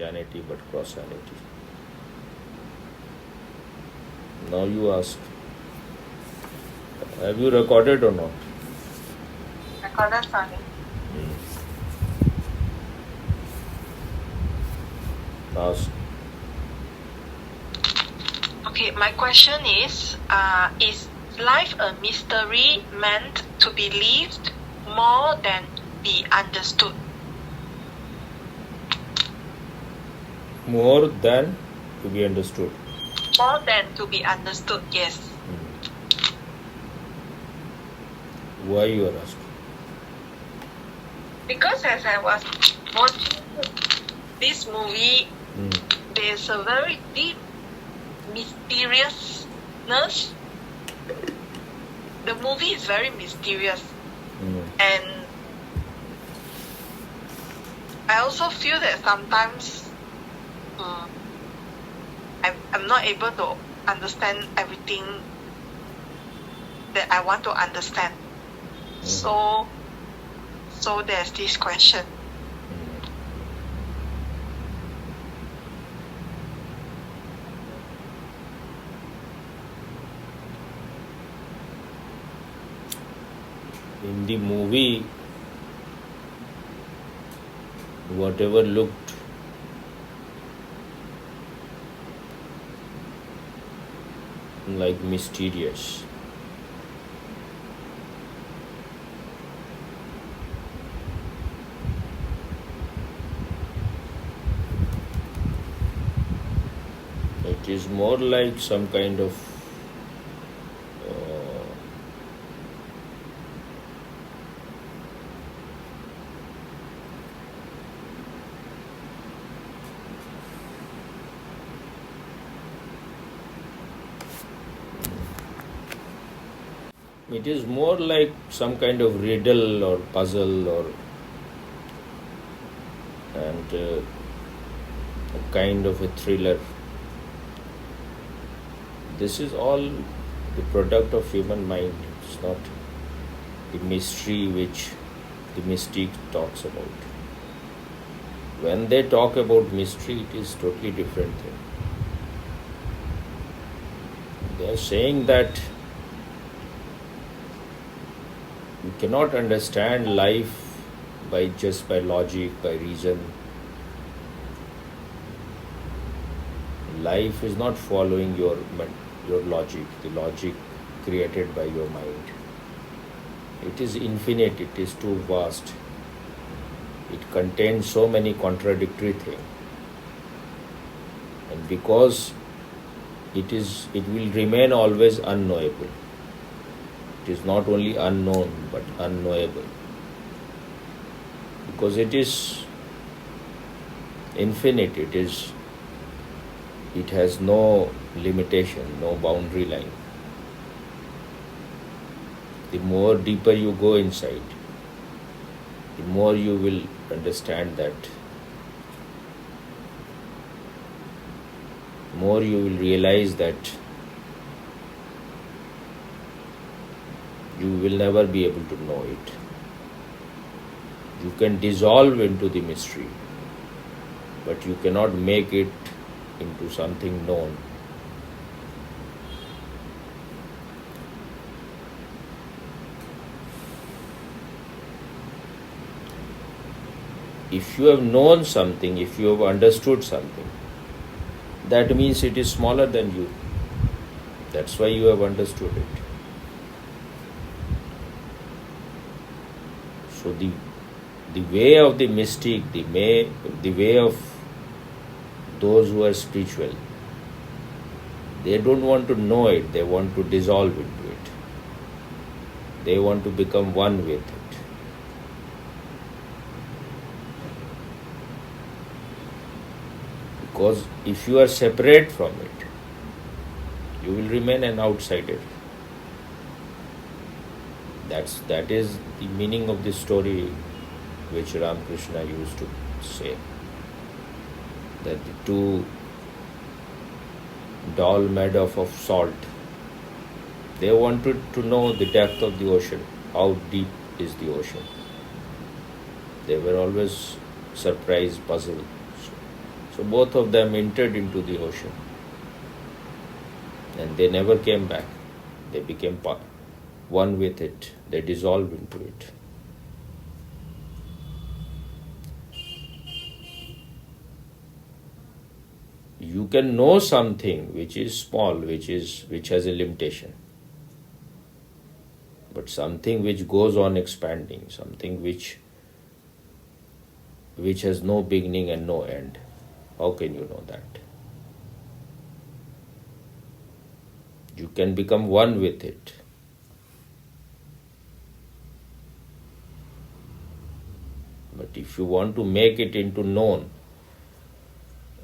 Christianity but cross-sanity. Now you ask, have you recorded or not? Recorded, Sani. Ask. Okay, my question is life a mystery meant to be lived more than be understood? More than to be understood. More than to be understood, yes. Why you are asking? Because as I was watching this movie, there's a very deep mysteriousness. The movie is very mysterious. And I also feel that sometimes I'm not able to understand everything that I want to understand. So there's this question. In the movie, whatever looked like mysterious, it is more like some kind of it is more like some kind of riddle or puzzle and a kind of a thriller. This is all the product of human mind. It's not the mystery which the mystique talks about. When they talk about mystery, it is totally different thing. They are saying that you cannot understand life by logic, by reason. Life is not following your logic, the logic created by your mind. It is infinite, it is too vast. It contains so many contradictory things. And because it will remain always unknowable. It is not only unknown but unknowable. Because it is infinite, it has no limitation, no boundary line. The more deeper you go inside, the more you will understand that, more you will realize that you will never be able to know it. You can dissolve into the mystery, but you cannot make it into something known. If you have known something, if you have understood something, that means it is smaller than you. That's why you have understood it. So the way of the mystic, the way of those who are spiritual, they don't want to know it, they want to dissolve into it. They want to become one with it. Because if you are separate from it, you will remain an outsider. That is the meaning of this story which Ramakrishna used to say. That the two doll made of salt, they wanted to know the depth of the ocean, how deep is the ocean. They were always surprised, puzzled. So both of them entered into the ocean and they never came back. They became one with it. They dissolved into it. You can know something which is small, which has a limitation. But something which goes on expanding, something which has no beginning and no end, how can you know that? You can become one with it. But if you want to make it into known,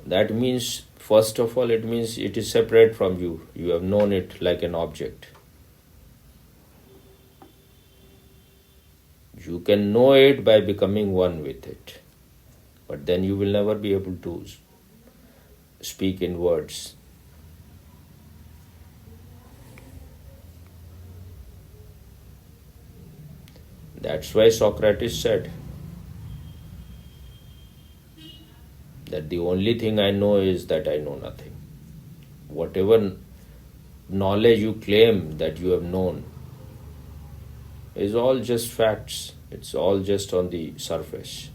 that means, first of all, it means it is separate from you. You have known it like an object. You can know it by becoming one with it. But then you will never be able to speak in words. That's why Socrates said that the only thing I know is that I know nothing. Whatever knowledge you claim that you have known is all just facts. It's all just on the surface.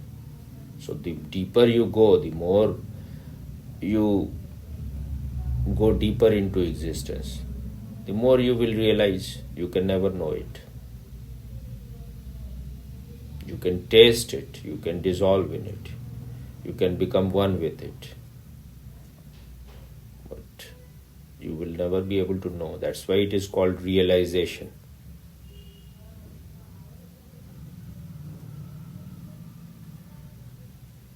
So the deeper you go, the more you go deeper into existence, the more you will realize you can never know it. You can taste it, you can dissolve in it, you can become one with it. But you will never be able to know. That's why it is called realization.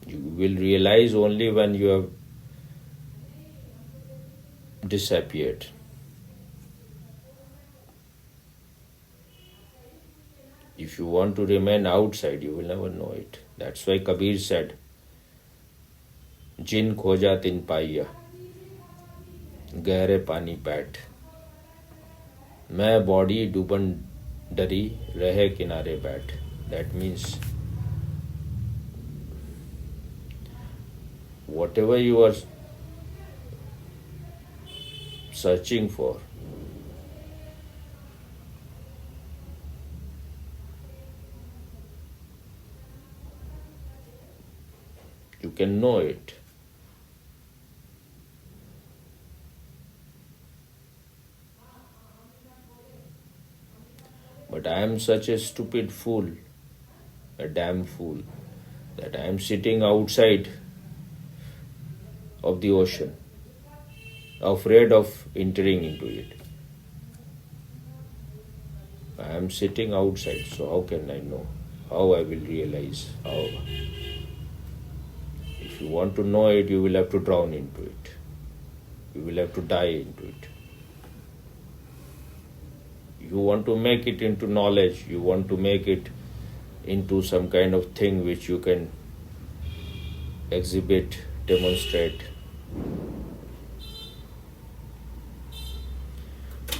You will realize only when you have disappeared. If you want to remain outside, you will never know it. That's why Kabir said, जिन खोजा तिन पाइया गहरे पानी पैठ मैं body डूबन डरी रहे किनारे बैठ. That means whatever you are searching for, you can know it. But I am such a stupid fool, a damn fool, that I am sitting outside of the ocean, afraid of entering into it. I am sitting outside, so how can I know? How I will realize? How? If you want to know it, you will have to drown into it. You will have to die into it. You want to make it into knowledge, you want to make it into some kind of thing which you can exhibit, demonstrate.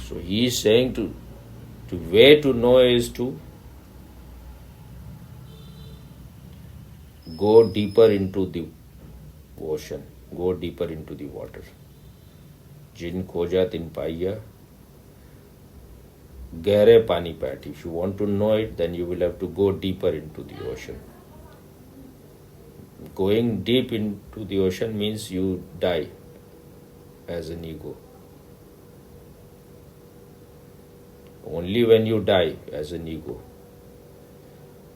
So he is saying the way to know is to go deeper into the ocean, go deeper into the water. Jin khoja tin paiya gehre pani pat. If you want to know it, then you will have to go deeper into the ocean. Going deep into the ocean means you die as an ego. Only when you die as an ego,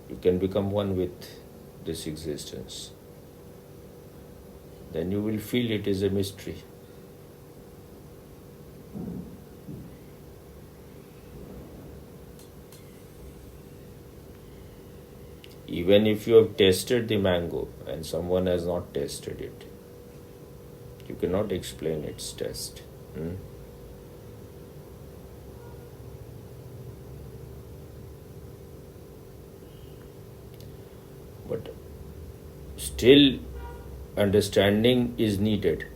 you can become one with this existence. Then you will feel it is a mystery. Even if you have tasted the mango and someone has not tasted it, you cannot explain its taste. But still, understanding is needed,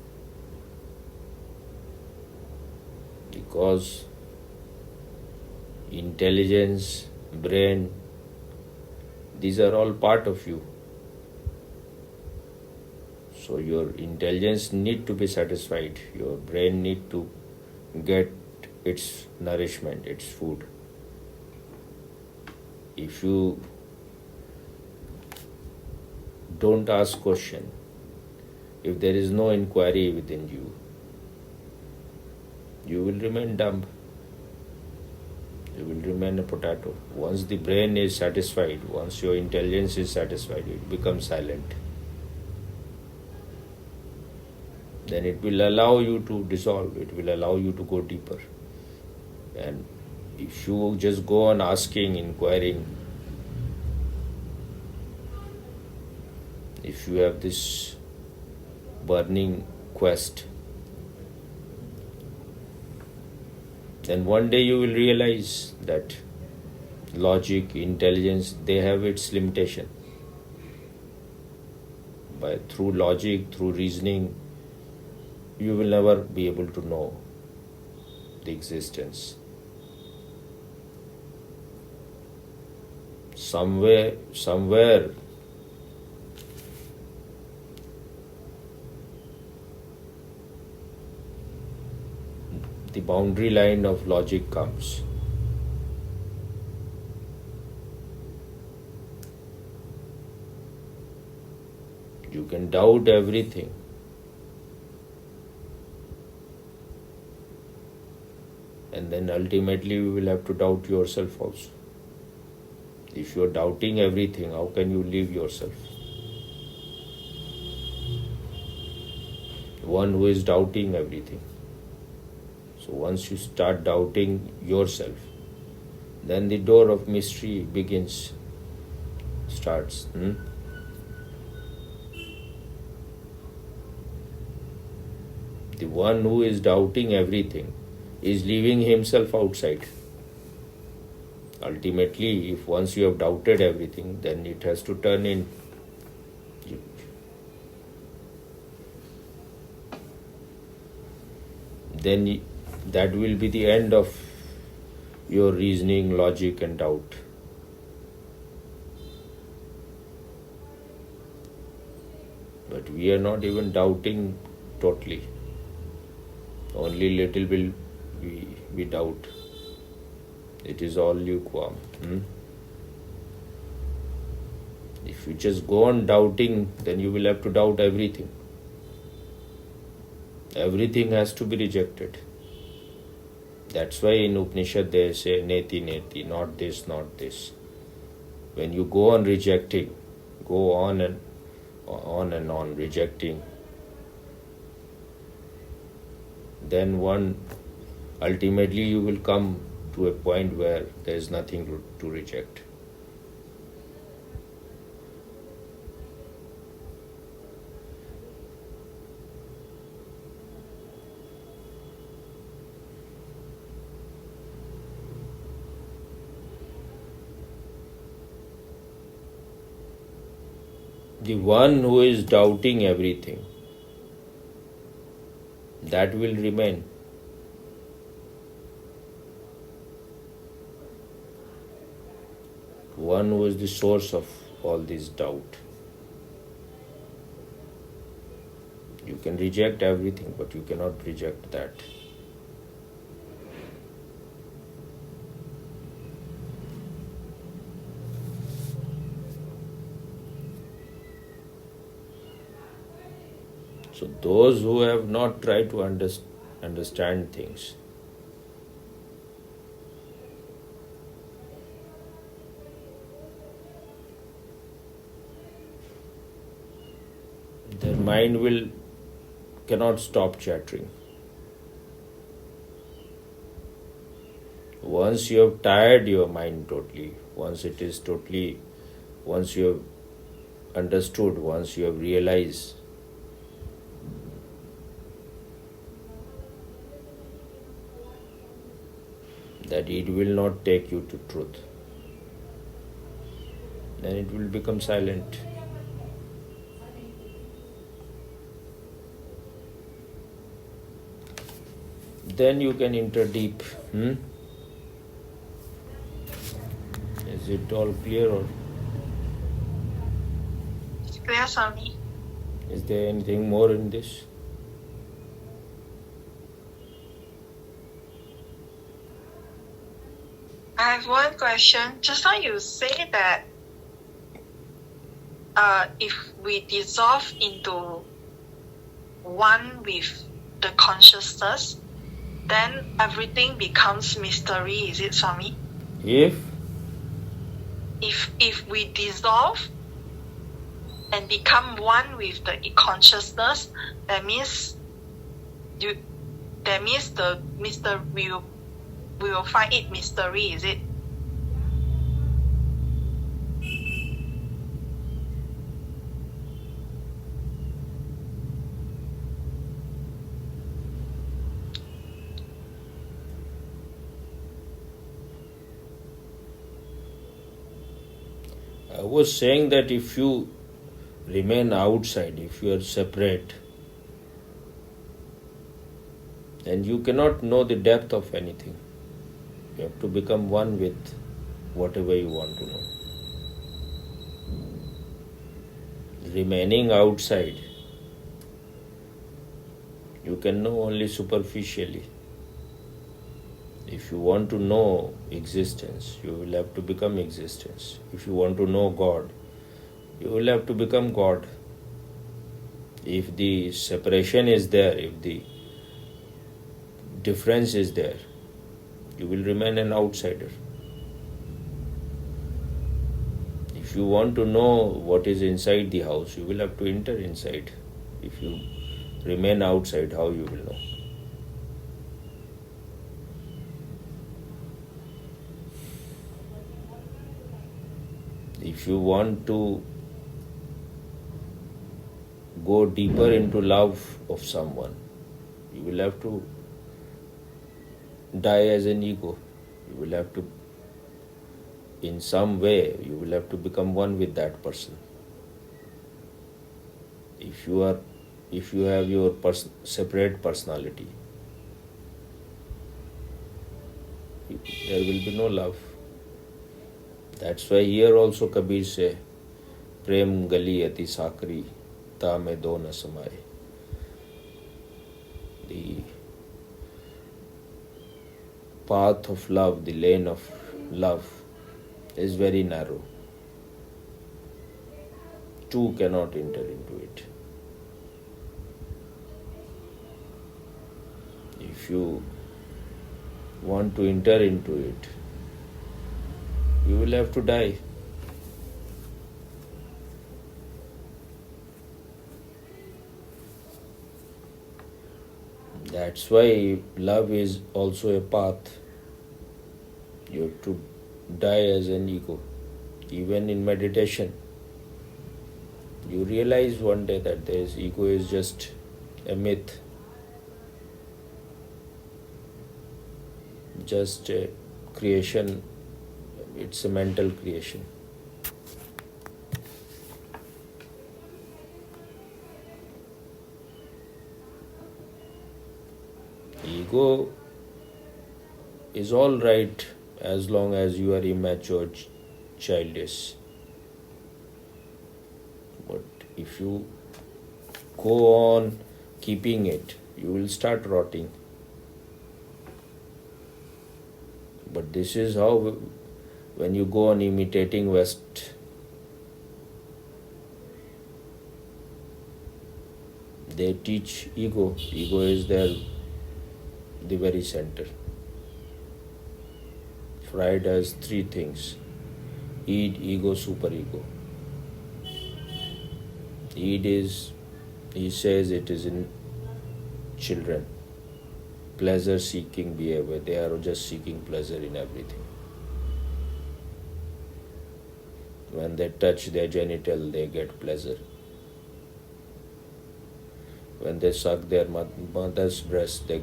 because intelligence, brain, these are all part of you. So your intelligence need to be satisfied. Your brain need to get its nourishment, its food. If you don't ask question, if there is no inquiry within you, you will remain dumb. You will remain a potato. Once the brain is satisfied, once your intelligence is satisfied, it becomes silent. Then it will allow you to dissolve, it will allow you to go deeper. And if you just go on asking, inquiring, if you have this burning quest, then one day you will realize that logic, intelligence, they have its limitation. Through logic, through reasoning, you will never be able to know the existence. Somewhere, the boundary line of logic comes. You can doubt everything. And then ultimately you will have to doubt yourself also. If you are doubting everything, how can you live yourself? One who is doubting everything. So once you start doubting yourself, then the door of mystery starts. The one who is doubting everything is leaving himself outside. Ultimately, if once you have doubted everything, then it has to turn in. Then that will be the end of your reasoning, logic and doubt. But we are not even doubting totally. Only little bit we doubt. It is all lukewarm. If you just go on doubting, then you will have to doubt everything. Everything has to be rejected. That's why in Upanishad they say neti neti, not this, not this. When you go on rejecting, go on and on rejecting, then ultimately you will come to a point where there is nothing to reject. The one who is doubting everything, that will remain. One who is the source of all this doubt. You can reject everything, but you cannot reject that. So those who have not tried to understand things, their mind cannot stop chattering. Once you have tired your mind totally, once you have understood, once you have realized, that it will not take you to truth, then it will become silent. Then you can enter deep. Is it all clear or? It's clear, Swami. Is there anything more in this? I have one question. Just now you say that if we dissolve into one with the consciousness, then everything becomes mystery. Is it, Swami? If If we dissolve and become one with the consciousness, that means the we will find it mystery. Is it? I was saying that if you remain outside, if you are separate, then you cannot know the depth of anything. You have to become one with whatever you want to know. Remaining outside, you can know only superficially. If you want to know existence, you will have to become existence. If you want to know God, you will have to become God. If the separation is there, if the difference is there, you will remain an outsider. If you want to know what is inside the house, you will have to enter inside. If you remain outside, how you will know? If you want to go deeper into love of someone, you will have to die as an ego. You will have to, in some way, you will have to become one with that person. If you have your separate personality, there will be no love. That's why here also Kabir say, Prem gali ati sakri, ta mein do na samaye. The path of love, the lane of love is very narrow. Two cannot enter into it. If you want to enter into it, you will have to die. That's why love is also a path. You have to die as an ego. Even in meditation, you realize one day that this ego is just a myth, just a creation. It's a mental creation. Ego is all right as long as you are immature, childish. But if you go on keeping it, you will start rotting. But this is how, when you go on imitating West, they teach ego. Ego is there, the very center. Freud has three things: id, ego, superego. Id is, he says, it is in children. Pleasure-seeking behavior. They are just seeking pleasure in everything. When they touch their genital, they get pleasure. When they suck their mother's breast, they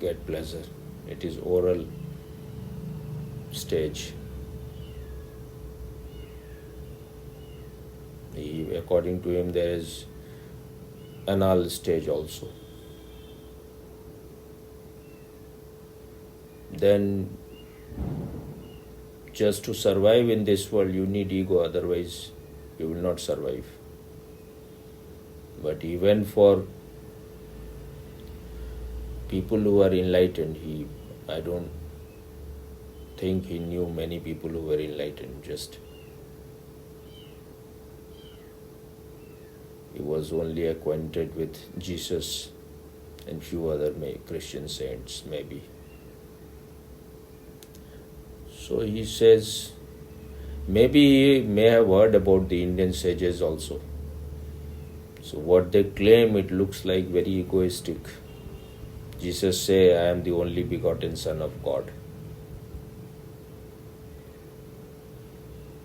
get pleasure. It is oral stage. According to him, there is anal stage also. Then, just to survive in this world, you need ego, otherwise you will not survive. But even for people who are enlightened, I don't think he knew many people who were enlightened. Just he was only acquainted with Jesus and few other Christian saints maybe. So he says, maybe he may have heard about the Indian sages also. So what they claim, it looks like very egoistic. Jesus say, I am the only begotten Son of God.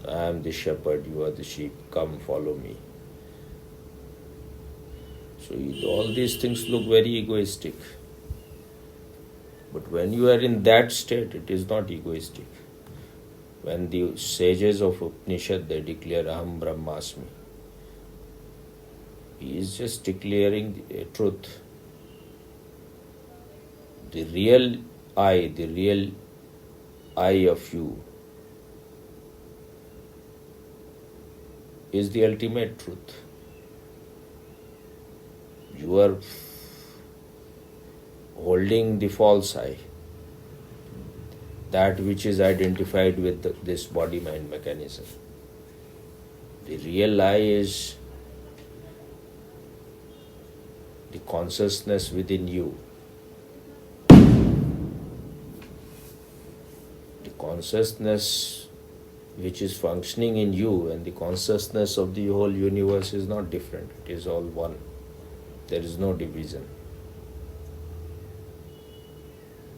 I am the shepherd, you are the sheep, come follow me. So all these things look very egoistic. But when you are in that state, it is not egoistic. When the sages of Upanishad, they declare Aham Brahmasmi, he is just declaring a truth. The real I of you is the ultimate truth. You are holding the false I, that which is identified with this body-mind mechanism. The real I is the consciousness within you. The consciousness which is functioning in you and the consciousness of the whole universe is not different. It is all one. There is no division.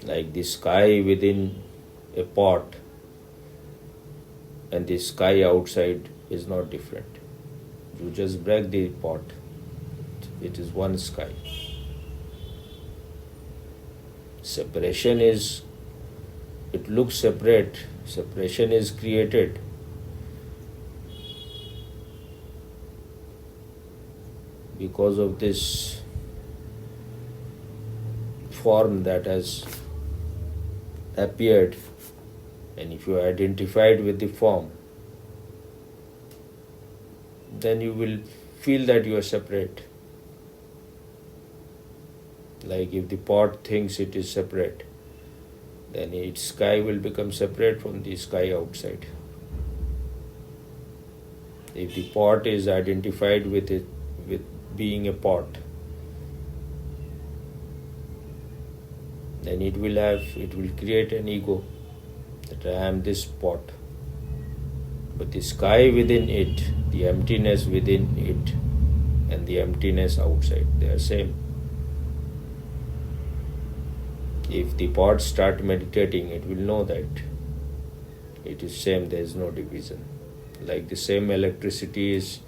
Like the sky within a pot and the sky outside is not different. You just break the pot. It is one sky. Separation is, it looks separate. Separation is created. Because of this form that has appeared, and if you are identified with the form, then you will feel that you are separate. Like if the pot thinks it is separate, then its sky will become separate from the sky outside. If the pot is identified with it, with being a pot, then it will create an ego that I am this pot. But the sky within it, the emptiness within it, and the emptiness outside, they are same. If the pot start meditating, it will know that it is same, there is no division. Like the same electricity is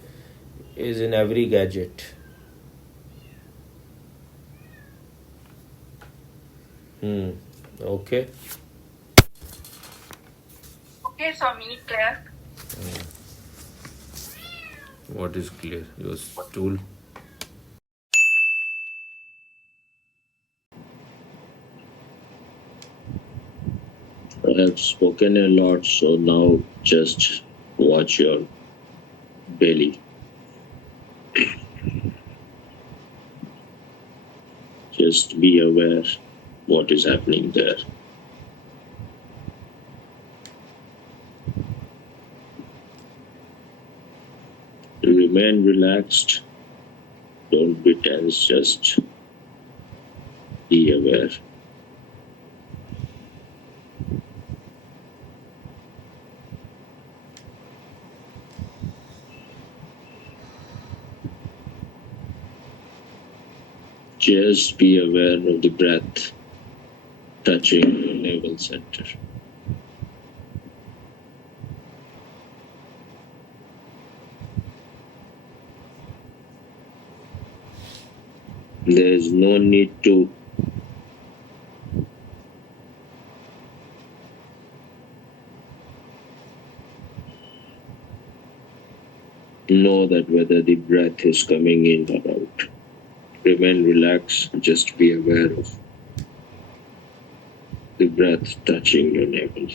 in every gadget. Okay. Okay, Swami, clear. What is clear? Your stool? I have spoken a lot, so now just watch your belly. Just be aware what is happening there. Remain relaxed. Don't be tense, just be aware. Just be aware of the breath touching your navel center. There is no need to know that whether the breath is coming in or out. Remain relaxed, just be aware of the breath touching your navel.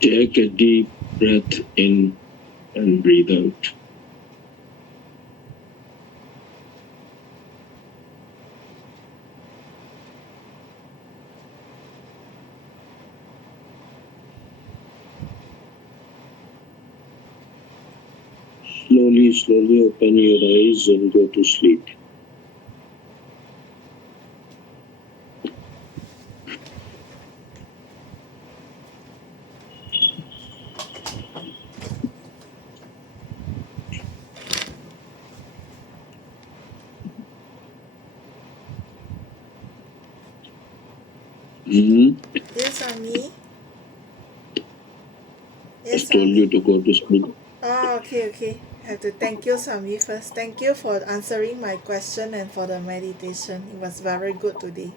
Take a deep breath in and breathe out. Slowly open your eyes and go to sleep. Yes, Swami. Yes, Just told you Swami. to go to sleep. Oh, okay. I have to thank you, Swami, first. Thank you for answering my question and for the meditation. It was very good today.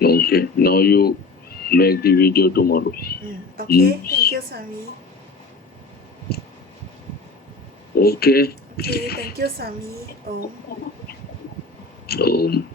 Okay. Now you make the video tomorrow. Okay, thank you, Swami. Okay. Okay, thank you, Swami. Om. Om.